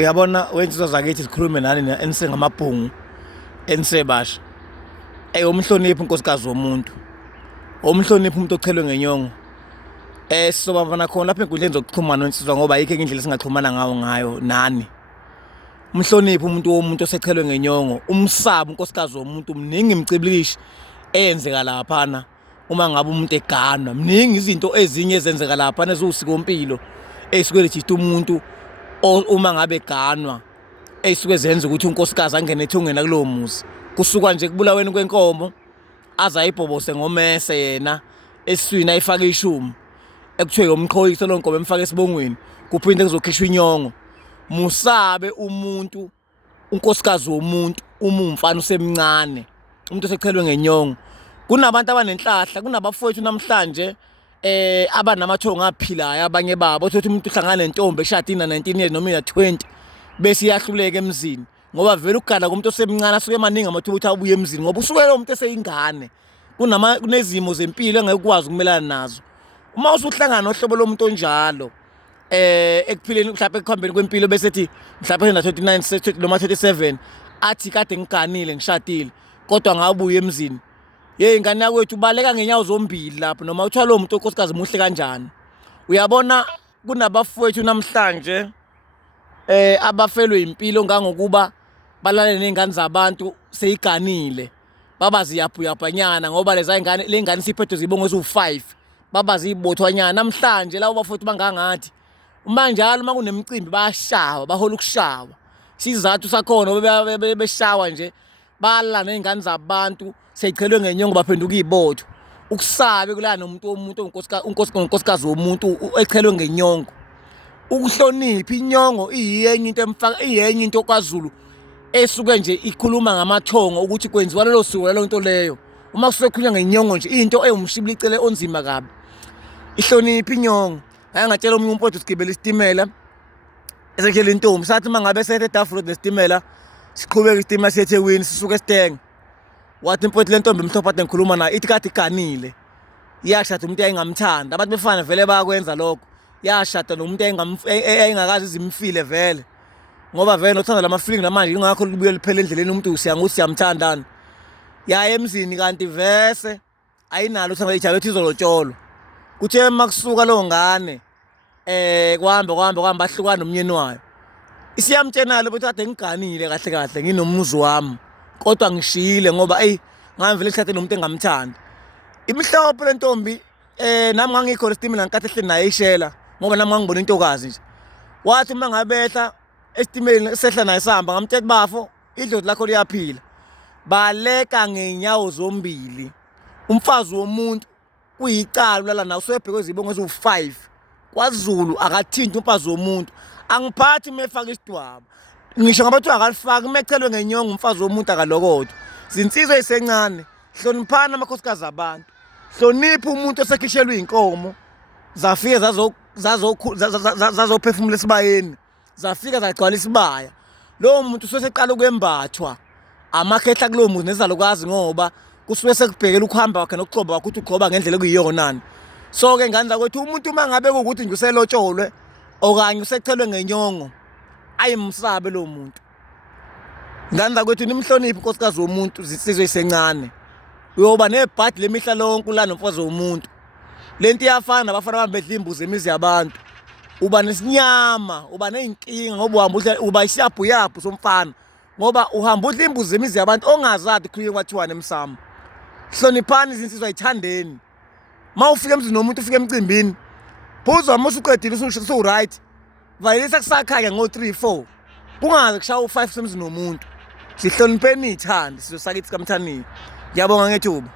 Uyabona wensizwa zakithi sikhulume nani enisengamabhungu enisebasha. Umhloniphi unkosikazi womuntu. Umhloniphi umuntu ochelwe ngenyongo. Sizobavana khona lapha enkundleni zokuxhumana wensizwa ngoba ayikho indlela singaxhumana ngayo nani. Umhloniphi umuntu womuntu osechelwe ngenyongo, umsaba unkosikazi womuntu mningi imicibilikishi eyenzeka laphana uma ngabe umuntu eganwa. Mningi izinto ezinye ezenzeka laphana eziwusikompilo eyisuke lejita umuntu uma ngabe ganwa eyisuke zenza ukuthi unkosikazi angene ethungena kulowo muzi. Kusuka nje kubulaweni kwenkomo aza ayibhobose ngomese yena eswini ayifaka ishumi ekuthiwe umqhoyiso lo nkomo emfaka esibongweni kuphinde kuzokhishwa inyongo. Musabe umuntu unkosikazi womuntu uma umfana usemncane umuntu osechelwe ngenyongo. Kunabantu abanenhlahla, kunabafowethu namhlanje abanamathongo aphilayo abanye babo othi umuntu uhlangana nentombi eshadini na 19 years noma ina 20 bese iyahluleka emzini ngoba vele ukugana komuntu osemncane asuke emaningi amathuba ukuthi abuye emzini ngoba usuke lo muntu eseyingane kunezimo zempilo engeke ukwazi ukumelana nazo. Uma usuhlangana nohlobo lomuntu onjalo ekuphileni mhlawumbe ekuhambeni kwempilo bese ethi mhlawumbe na 29 noma 37 athi kade ngiganile ngishadile kodwa ngabuye emzini. Ingane yakwethu baleka ngenyawo zombili lapho noma uthiwa lo muntu onkosikazi muhle kanjani. Uyabona kunabafowethu namhlanje abafelwe impilo ngangokuba balale nezingane zabantu seyiganile babazi yapuyapanyana ngoba leza ingane le ngane siphethe zibongo ezu5 babazi ibothwanyana. Namhlanje labo bafowethu bangangathi uma njalo uma kunemicimbi bayashawa bahola ukushawa sizathu sakhona bebeshawa nje bala nezingane zabantu seyichelwe ngenyongo baphenduka izibotho. Ukusabe kulana nomuntu womuntu unkosikazi womuntu echelwe ngenyongo. Ukuhlonipha inyongo iyenye into emfaka iyenye into kwaZulu esuke nje ikhuluma ngamathongo ukuthi kwenziwa lelo siko lelo nto leyo. Uma kusekhulunywa ngenyongo nje into ewumshibilicele onzima kabi. Ihlonipha inyongo. Ngatshela omunye umpotho sigibela isitimela esekhela intombi sathi mangabe sethe Davula nesitimela siqhubeka isitimela seThekwini sisuke eSteng. Wathi impotho le ntombi emhlophe ade ngikhuluma nayo ithi kade iganile yashada umuntu ayingamthanda. Abantu befana vele bayakwenza lokho. Yashada nomuntu ayingakazi izimfile vele ngoba vele nothanda lamafeeling namanje ingakho libuye liphele endleleni umuntu usiyanguthi siyamthandana yaya emzini kanti vese ayinalo uthanda ijalo ethi izolotsholo. Kuthe makusuka lo ngane kuhamba ahlukana nomnyeni wayo isiyamtshenala ukuthi kade ngiganile kahle kahle nginomuzi wami kodwa ngishile ngoba ngavele ngishade nomuntu engamthanda. Imhlophe le ntombi nami ngangikho esitimela ngenkathi ehleli naye ishela ngoba nami ngangibona intokazi nje. Wathi uma ngabehla esitimeleni sehla naye sihamba ngamthethe bafo idlozi lakho liyaphila. Baleka ngenyawo zombili. Umfazi womuntu uyicala ulala nawe usebheke izibongo ezu5 kwaZulu akathinti umfazi womuntu. Angiphathi mefaka isidwaba ngisho ngabathu akalifaki mechelwe ngenyongo umfazi womuntu akalokodwa. Zinsizwe esencane hloniphana amakhosikazi abantu. Hlonipha umuntu osekhishelwe inkomo zafike zazophefumula esibayeni zafika zagcwala isibaya. Lo muntu useseqala ukwembathwa amakhehla kulowo muzi nezalukwazi ngoba kusuke sekubhekela ukuhamba kwakhe nokuxoba kwakhe ukuthi ugcoba ngendlela okuyiyonani. So ke ngane zakwethu umuntu uma ngabe ukuthi nje uselotsholwe okanye usechelwe ngenyongo ayimsabe lo muntu. Ngane zakwethu nimhloniphe unkosikazi womuntu zisizwe isencane. Uyoba nebhadi lemihla lonke ulana nomfazi womuntu. Lento iyafana nabafana abambedla imbuzi emizi yabantu. Uba nesinyama, uba nezinkinga ngoba uhamba uba isiyabhuyabhu somfana ngoba uhamba udla imbuzi emizi yabantu ongazathi khuluye kwathiwa nemsamo. Hloniphani izinsizwa ayithandeni. Mawufika emzini nomuntu ufika emcimbini phuzwa uma usuqedile usu right vayelisa kusakhaya ngo3 4 kungaze kushaya u5 semzini nomuntu. Sihlonipheni ithande sizosakithi kamthani. Ngiyabonga ngethuba.